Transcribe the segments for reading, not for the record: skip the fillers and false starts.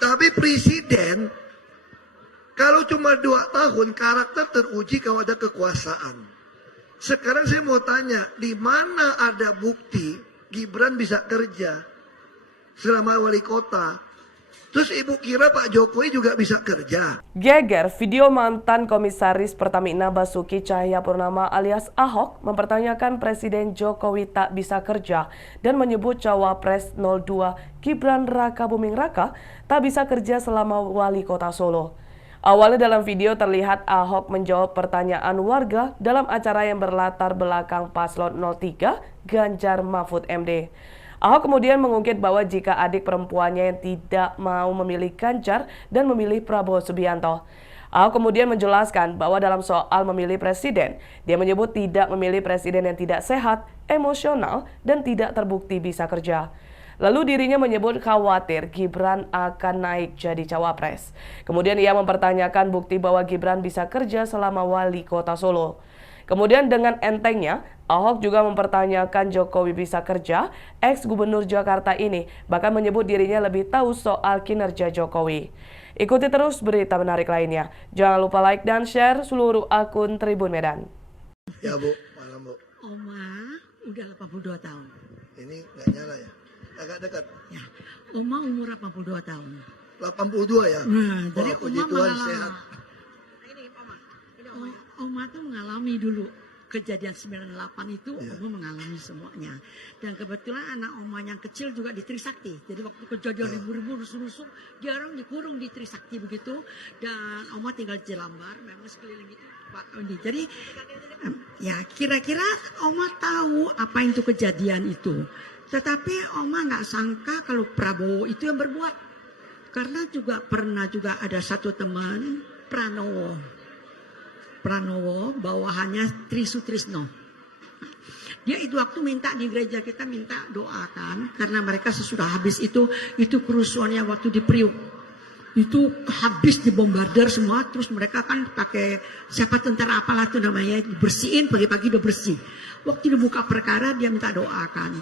Tapi presiden, kalau cuma 2 tahun, karakter teruji kalau ada kekuasaan. Sekarang saya mau tanya, di mana ada bukti Gibran bisa kerja selama wali kota? Terus ibu kira Pak Jokowi juga bisa kerja? Geger video mantan Komisaris Pertamina Basuki Cahayapurnama alias Ahok mempertanyakan Presiden Jokowi tak bisa kerja dan menyebut Cawapres 02 Gibran Raka Buming Raka tak bisa kerja selama wali kota Solo. Awalnya dalam video terlihat Ahok menjawab pertanyaan warga dalam acara yang berlatar belakang paslon 03 Ganjar Mahfud MD. Ahok kemudian mengungkit bahwa jika adik perempuannya yang tidak mau memilih Ganjar dan memilih Prabowo Subianto. Ahok kemudian menjelaskan bahwa dalam soal memilih presiden, dia menyebut tidak memilih presiden yang tidak sehat, emosional, dan tidak terbukti bisa kerja. Lalu dirinya menyebut khawatir Gibran akan naik jadi cawapres. Kemudian ia mempertanyakan bukti bahwa Gibran bisa kerja selama wali kota Solo. Kemudian dengan entengnya, Ahok juga mempertanyakan Jokowi bisa kerja, ex-gubernur Jakarta ini bahkan menyebut dirinya lebih tahu soal kinerja Jokowi. Ikuti terus berita menarik lainnya. Jangan lupa like dan share seluruh akun Tribun Medan. Ya Bu, malam Bu. Oma udah 82 tahun. Ini nggak nyala ya? Agak dekat. Ya, Oma umur 82 tahun. 82 ya? Nah, jadi puji Oma Tuhan mengalami. sehat. Oma tuh mengalami dulu kejadian 98 itu, Ya. Oma mengalami semuanya. Dan kebetulan anak Oma yang kecil juga di Trisakti. Jadi waktu kejadian ribu-ribu rusuh-rusuh, dia orang dikurung di Trisakti begitu. Dan Oma tinggal di Jelambar, memang sekeliling itu Pak Ondi. Jadi ya kira-kira Oma tahu apa itu kejadian itu. Tetapi Oma nggak sangka kalau Prabowo itu yang berbuat. Karena juga pernah juga ada satu teman, Pranowo bawahannya Trisutrisno. Dia itu waktu minta di gereja kita minta doakan karena mereka sesudah habis itu kerusuhannya waktu di Priuk. Itu habis dibombardir semua, terus mereka kan pakai siapa tentara apalah itu namanya dibersihin, pagi-pagi udah bersih. Waktu dibuka perkara dia minta doakan.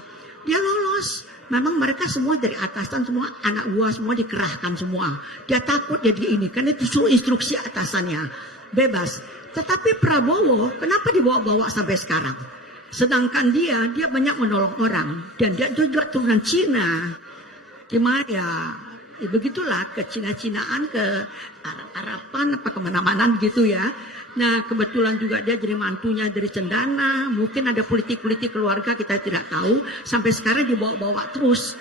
Dia lolos. Memang mereka semua dari atasan semua anak buah semua dikerahkan semua. Dia takut jadi ini karena itu suruh instruksi atasannya bebas. Tetapi Prabowo kenapa dibawa-bawa sampai sekarang? Sedangkan dia banyak menolong orang dan dia juga turunan Cina. Gimana ya begitulah ke Cina-Cinaan, ke Arab-Araban apa kemana-mana gitu ya. Nah kebetulan juga dia jadi mantunya dari Cendana. Mungkin ada politik-politik keluarga kita tidak tahu. Sampai sekarang dibawa-bawa terus.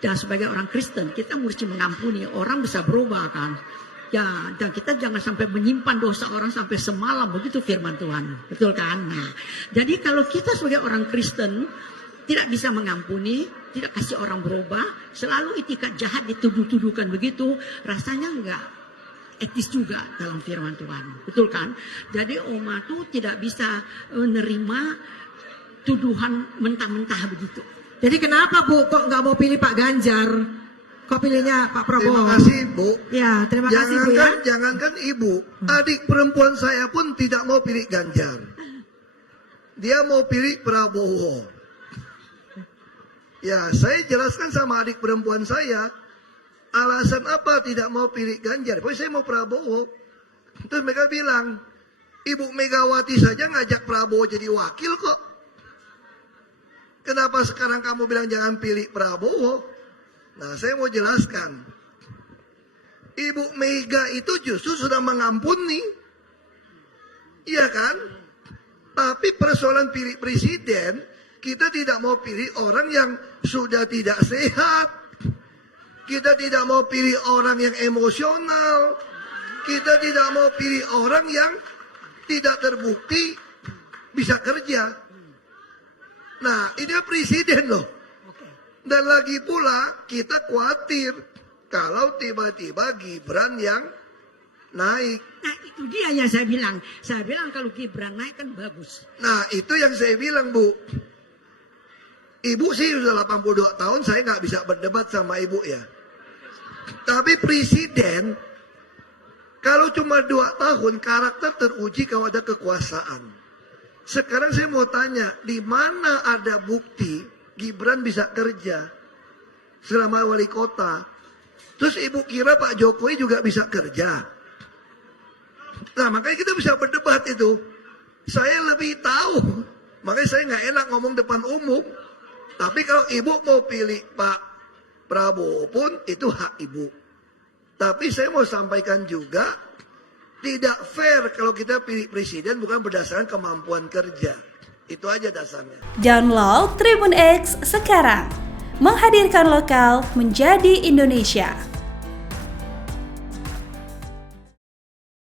Dan sebagai orang Kristen kita mesti mengampuni. Orang bisa berubah kan. Ya, dan kita jangan sampai menyimpan dosa orang sampai semalam, begitu firman Tuhan. Betul kan? Nah, jadi kalau kita sebagai orang Kristen tidak bisa mengampuni, tidak kasih orang berubah, selalu itikat jahat dituduh-tuduhkan begitu, rasanya enggak etis juga dalam firman Tuhan. Betul kan? Jadi Oma tuh tidak bisa menerima tuduhan mentah-mentah begitu. Jadi kenapa Bu kok nggak mau pilih Pak Ganjar? Kok pilihnya Pak Prabowo? Terima kasih Bu. Ya, terima kasih Bu ya. Jangankan ibu, adik perempuan saya pun tidak mau pilih Ganjar. Dia mau pilih Prabowo. Ya, saya jelaskan sama adik perempuan saya, alasan apa tidak mau pilih Ganjar. Pokoknya saya mau Prabowo. Terus mereka bilang, Ibu Megawati saja ngajak Prabowo jadi wakil kok. Kenapa sekarang kamu bilang jangan pilih Prabowo? Nah, saya mau jelaskan. Ibu Mega itu justru sudah mengampuni. Iya kan? Tapi persoalan pilih presiden, kita tidak mau pilih orang yang sudah tidak sehat. Kita tidak mau pilih orang yang emosional. Kita tidak mau pilih orang yang tidak terbukti bisa kerja. Nah, ini presiden loh. Dan lagi pula kita khawatir kalau tiba-tiba Gibran yang naik. Nah itu dia yang saya bilang. Saya bilang kalau Gibran naik kan bagus. Nah itu yang saya bilang Bu. Ibu sih sudah 82 tahun, saya nggak bisa berdebat sama ibu ya. Tapi presiden, kalau cuma 2 tahun, karakter teruji kalau ada kekuasaan. Sekarang saya mau tanya, di mana ada bukti Gibran bisa kerja selama wali kota? Terus ibu kira Pak Jokowi juga bisa kerja. Nah makanya kita bisa berdebat itu. Saya lebih tahu. Makanya saya nggak enak ngomong depan umum. Tapi kalau ibu mau pilih Pak Prabowo pun itu hak ibu. Tapi saya mau sampaikan juga, tidak fair kalau kita pilih presiden bukan berdasarkan kemampuan kerja. Itu aja dasarnya. Download Tribun X sekarang. Menghadirkan lokal menjadi Indonesia.